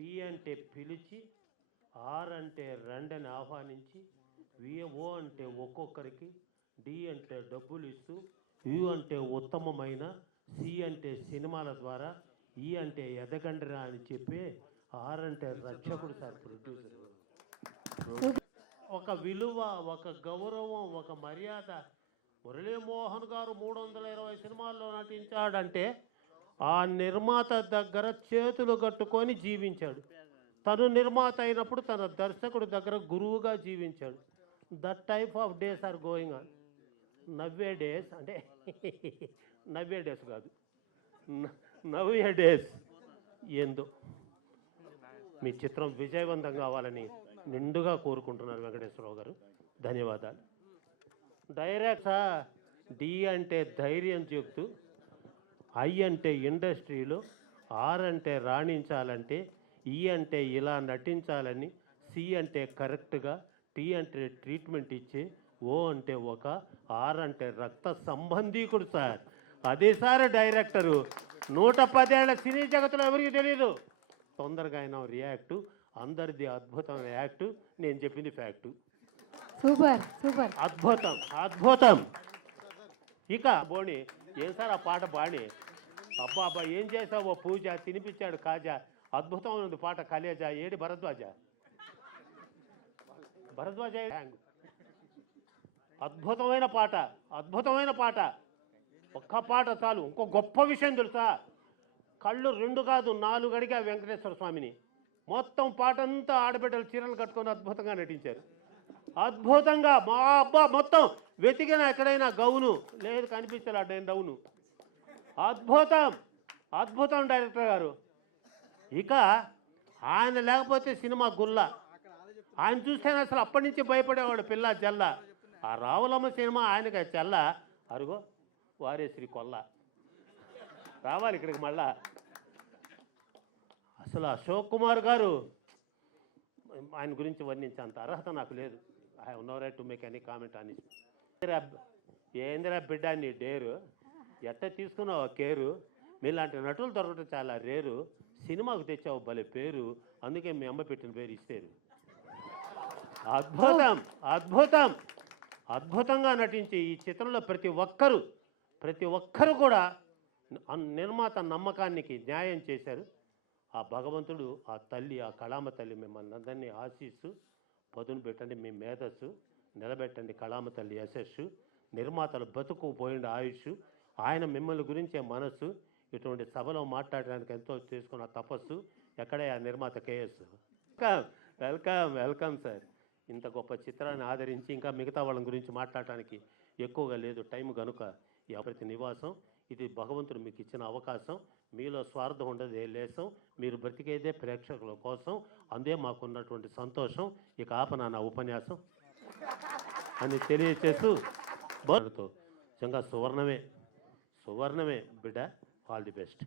P అంటే పిలిచి are అంటే రండని ఆహ్వానించి విఓ అంటే ఒక్కొక్కరికి డి అంటే డబ్బులు ఇస్తూ యు అంటే ఉత్తమమైన సి అంటే సినిమాల ద్వారా ఈ అంటే ఎదగండిరా అని చెప్పి ఆర్ అంటే రక్షకుడు సార్ ప్రొడ్యూసర్. ఒక విలువ ఒక గౌరవం ఒక మర్యాద. మురళీమోహన్ గారు మూడు వందల ఇరవై సినిమాల్లో నటించాడంటే ఆ నిర్మాత దగ్గర చేతులు కట్టుకొని జీవించాడు. తను నిర్మాత అయినప్పుడు తన దర్శకుడు దగ్గర గురువుగా జీవించాడు. That type of days are going on నవ్వే డేస్ అంటే నవ్వే డేస్ కాదు. నవ్వే డేస్ ఏందో మీ చిత్రం విజయవంతం కావాలని నిండుగా కోరుకుంటున్నారు వెంకటేశ్వరరావు గారు. ధన్యవాదాలు. డైరెక్ట్ డి అంటే ధైర్యం చెప్తూ ఐ అంటే ఇండస్ట్రీలో ఆర్ అంటే రాణించాలంటే ఈ అంటే ఇలా నటించాలని సి అంటే కరెక్ట్గా టీ అంటే ట్రీట్మెంట్ ఇచ్చి ఓ అంటే ఒక ఆర్ అంటే రక్త సంబంధీకుడు సార్. అదే సార్ డైరెక్టరు. నూట పదేళ్ళ సినీ జగత్తులో ఎవరికి తెలియదు తొందరగా ఆయన రియాక్టు అందరిది అద్భుతమైన యాక్టు నేను చెప్పింది ఫ్యాక్టు. Super super. అద్భుతం అద్భుతం. ఇక బోణి ఏం సార్ ఆ పాట బాణి అబ్బా అబ్బా ఏం చేసావో పూజ? తినిపించాడు కాజా. అద్భుతమైన ఉంది పాట కలేజా? ఏడి భరద్వాజ? భరద్వాజ అద్భుతమైన పాట అద్భుతమైన పాట. ఒక్క పాట చాలు. ఇంకో గొప్ప విషయం తెలుసా? కళ్ళు రెండు కాదు నాలుగు అడిగా వెంకటేశ్వర స్వామిని. మొత్తం పాట అంతా ఆడబిడ్డలు చీరలు కట్టుకొని అద్భుతంగా నటించారు. అద్భుతంగా మా అబ్బా మొత్తం వెతికిన ఎక్కడైనా గౌను. లేదు కనిపించలే గౌను డౌను అద్భుతం! అద్భుతం డైరెక్టర్ గారు. ఇక ఆయన లేకపోతే సినిమా గుల్ల. ఆయన చూస్తేనే అసలు అప్పటి నుంచి భయపడేవాడు పిల్ల జల్ల. ఆ రావులమ్మ సినిమా ఆయనకి చెల్ల. అరుగో వారే శ్రీ కొల్ల. రావాలి ఇక్కడికి మళ్ళా. అసలు అశోక్ కుమార్ గారు ఆయన గురించి వర్ణించేంత అర్హత నాకు లేదు. I have no right to make any comment అని ఏందిరా బిడ్డ నీ డేరు? ఎట్ట తీసుకున్నావు ఆ కేరు? మీలాంటి నటులు దొరకటం చాలా రేరు. సినిమాకు తెచ్చావు భలే పేరు. అందుకే మీ అమ్మ పెట్టిన పేరు ఇస్తారు. అద్భుతం! అద్భుతం! అద్భుతంగా నటించి ఈ చిత్రంలో ప్రతి ఒక్కరు ప్రతి ఒక్కరు కూడా నిర్మాత నమ్మకానికి న్యాయం చేశారు. ఆ భగవంతుడు ఆ తల్లి ఆ కళామ తల్లి మిమ్మల్ని అందరినీ ఆశీస్సు పదును పెట్టండి మీ మేధస్సు నిలబెట్టండి కళామ తల్లి యశస్సు నిర్మాతలు బతుకు పోయిన ఆయుష్. ఆయన మిమ్మల్ని గురించే మనస్సు. ఇటువంటి సభలో మాట్లాడడానికి ఎంతో తీసుకున్న తపస్సు. ఎక్కడే ఆ నిర్మాత K S? Welcome welcome welcome sir ఇంత గొప్ప చిత్రాన్ని ఆదరించి ఇంకా మిగతా వాళ్ళ గురించి మాట్లాడటానికి ఎక్కువగా లేదు. టైం కనుక ఈ ప్రతి నివాసం. ఇది భగవంతుడు మీకు ఇచ్చిన అవకాశం. మీలో స్వార్థం ఉండదే లేసం మీరు బ్రతికేదే ప్రేక్షకుల కోసం. అందే మాకున్నటువంటి సంతోషం. ఇక ఆపన నా ఉపన్యాసం? అని తెలియచేస్తూ బోర్డుతో నిజంగా సువర్ణమే సువర్ణమే బిడ్డ ఆల్ ది బెస్ట్.